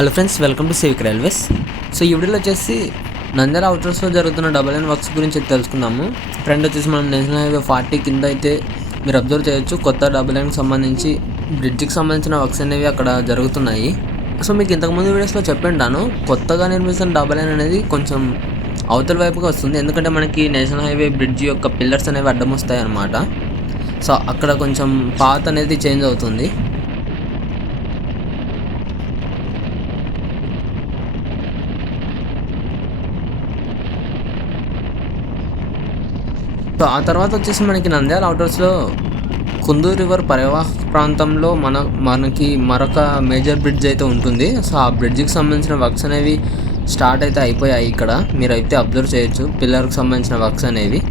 Hello friends, welcome to civic railways. So ఈ వీడియోలో వచ్చేసి నంద్యాల అవుటర్స్లో జరుగుతున్న డబుల్ లైన్ వర్క్స్ గురించి తెలుసుకుందాము. ఫ్రెండ్ వచ్చేసి మనం నేషనల్ హైవే 40 కింద అయితే మీరు అబ్జర్వ్ చేయొచ్చు, కొత్త డబుల్ లైన్కి సంబంధించి బ్రిడ్జికి సంబంధించిన వర్క్స్ అనేవి అక్కడ జరుగుతున్నాయి. సో మీకు ఇంతకుముందు వీడియోస్లో చెప్పింటాను, కొత్తగా నిర్మిస్తున్న డబుల్ లైన్ అనేది కొంచెం అవతల వైపుగా వస్తుంది, ఎందుకంటే మనకి నేషనల్ హైవే బ్రిడ్జి యొక్క పిల్లర్స్ అనేవి అడ్డం వస్తాయి అన్నమాట. సో అక్కడ కొంచెం పాత్ అనేది చేంజ్ అవుతుంది. సో ఆ తర్వాత వచ్చేసి మనకి నంద్యాల అవుటర్స్లో కుందూరు రివర్ పరివాహ ప్రాంతంలో మనకి మరొక మేజర్ బ్రిడ్జ్ అయితే ఉంటుంది. సో ఆ బ్రిడ్జికి సంబంధించిన వర్క్స్ అనేవి స్టార్ట్ అయితే అయిపోయాయి. ఇక్కడ మీరు అయితే అబ్జర్వ్ చేయొచ్చు పిల్లర్కి సంబంధించిన వర్క్స్ అనేవి.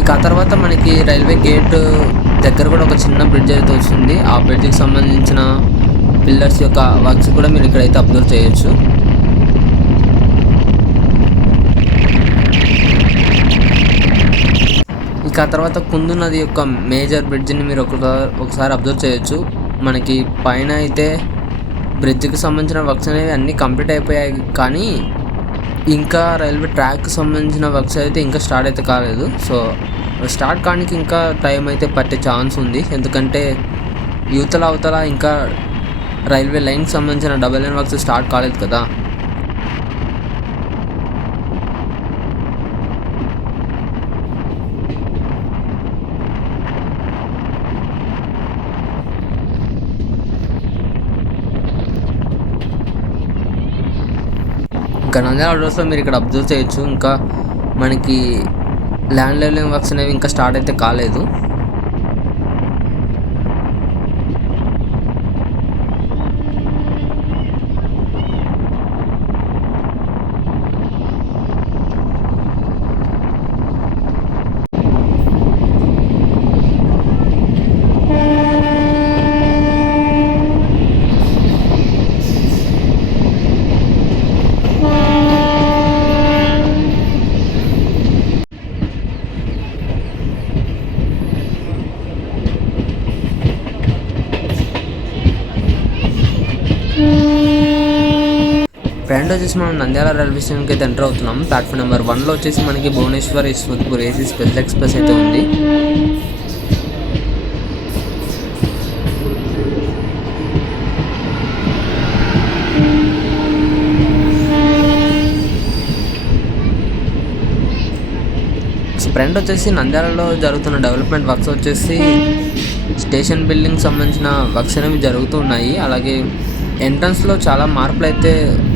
ఇక ఆ తర్వాత మనకి రైల్వే గేట్ దగ్గర కూడా ఒక చిన్న బ్రిడ్జ్ అయితే వస్తుంది. ఆ బ్రిడ్జికి సంబంధించిన పిల్లర్స్ యొక్క వర్క్స్ కూడా మీరు ఇక్కడైతే అబ్జర్వ్ చేయొచ్చు. ఇక ఆ తర్వాత కుందు నది యొక్క మేజర్ బ్రిడ్జిని మీరు ఒకసారి అబ్జర్వ్ చేయొచ్చు. మనకి పైన అయితే బ్రిడ్జికి సంబంధించిన వర్క్స్ అనేవి అన్నీ కంప్లీట్ అయిపోయాయి, కానీ ఇంకా రైల్వే ట్రాక్కి సంబంధించిన వర్క్స్ అయితే ఇంకా స్టార్ట్ అయితే కాలేదు. సో స్టార్ట్ కానికి ఇంకా టైం అయితే పట్టే ఛాన్స్ ఉంది, ఎందుకంటే అవతల ఇంకా రైల్వే లైన్కి సంబంధించిన డబుల్ లైన్ వర్క్స్ స్టార్ట్ కాలేదు కదా. ఇంకా నంద్యాల అవుటర్స్లో మీరు ఇక్కడ అబ్జర్వ్ చేయొచ్చు, ఇంకా మనకి ల్యాండ్ లెవెలింగ్ వర్క్స్ అనేవి ఇంకా స్టార్ట్ అయితే కాలేదు. ఫ్రెండ్ వచ్చేసి మనం నంద్యాల రైల్వే స్టేషన్కి అయితే ఎంటర్ అవుతున్నాం. ప్లాట్ఫామ్ నెంబర్ 1లో వచ్చేసి మనకి Bhubaneswar Yesvantpur AC special express అయితే ఉంది. ఫ్రెండ్ వచ్చేసి నంద్యాలలో జరుగుతున్న డెవలప్మెంట్ వర్క్స్ వచ్చేసి స్టేషన్ బిల్డింగ్ సంబంధించిన వర్క్స్ అనేవి జరుగుతున్నాయి. అలాగే ఎంట్రన్స్లో చాలా మార్పులు అయితే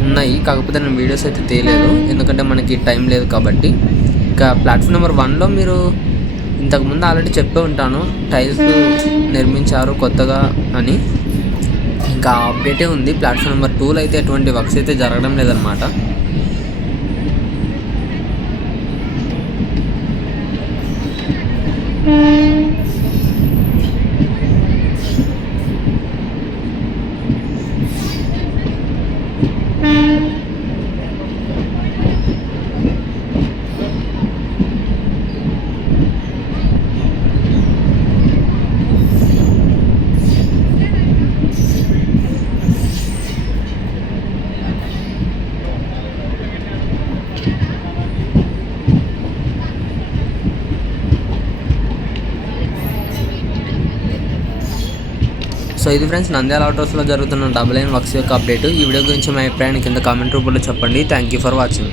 ఉన్నాయి, కాకపోతే నేను వీడియోస్ అయితే తీయలేదు, ఎందుకంటే మనకి టైం లేదు కాబట్టి. ఇంకా ప్లాట్ఫామ్ నెంబర్ 1లో మీరు ఇంతకుముందు ఆల్రెడీ చెప్పే ఉంటాను, టైల్స్ నిర్మించారు కొత్తగా అని. ఇంకా అప్డేటే ఉంది. ప్లాట్ఫామ్ నెంబర్ 2లో అయితే ఎటువంటి వర్క్స్ అయితే జరగడం లేదనమాట. సో ఇది ఫ్రెండ్స్ నంద్యాల అవుటర్స్లో జరుగుతున్న డబుల్ లైన్ వర్క్స్ యొక్క అప్డేట్. ఈ వీడియో గురించి మీ అభిప్రాయాన్ని కింద కామెంట్ రూపంలో చెప్పండి. Thank you for watching.